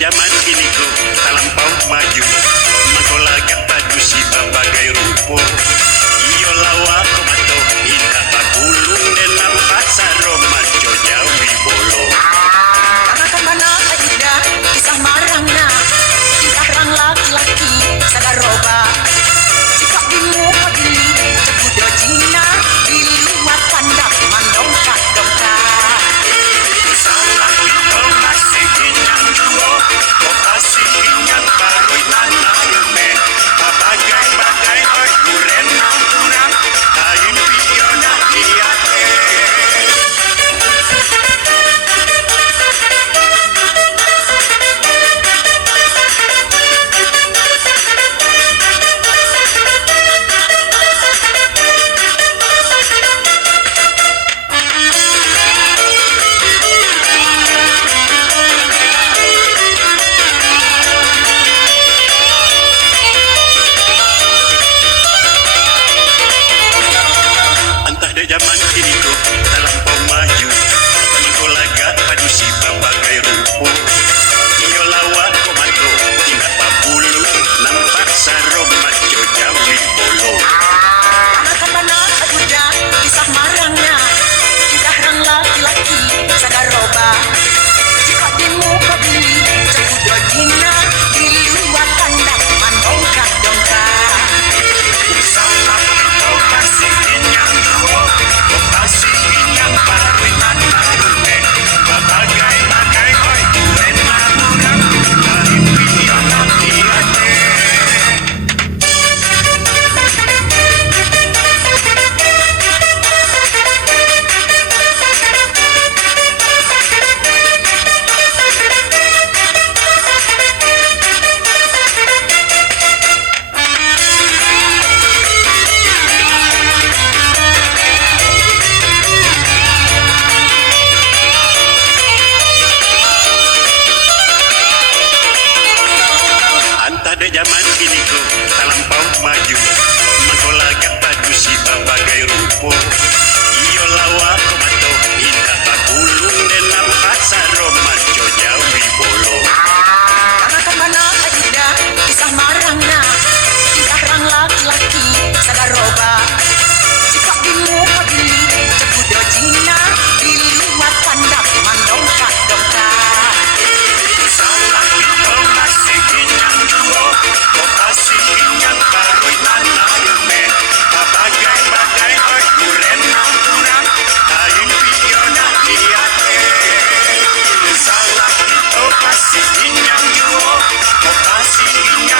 zaman kini ko talampau maju magkolaga padu si babagai rupo iyo lawa komato indah pagulung dan nampak saroma jauh bolo Anak mana ada kisah marangna kisah orang laki-laki sadaroba jika dimu pagili cebudo jina diluat pandak mandongkak dongkak salah itu masih kinyang duo lokasi kinyang baroy nanarume bagai-bagai oi duren nampunang ayun piona diate zaman kini ko talampau maju magkolaga padu si babagai rupo iyo lawa komato ingat papulu nampak saroma jauh bolo Anak mana ada kisah marangna kisah orang laki-laki sadaroba jika dimu pagili cebudo jina diluat pandak mandongkak dongkak salah itu masih kinyang duo lokasi kinyang baroy nanarume bagai-bagai oi duren nampunang ayun piona diate Anta zaman kini ko talampau maju magkolaga padu si babagai rupo iyo lawa komato indah pagulung dan nampak saroma jauh bolo Anak mana ada kisah marangna kisah orang laki-laki sadaroba jika dimu pagili cebudo jina diluat pandak mandongkak dongkak salah itu masih kinyang duo lokasi kinyang baroy nanarume bagai-bagai oi duren nampunang ayun piona diate salah itu masih kinyang duo lokasi kinyang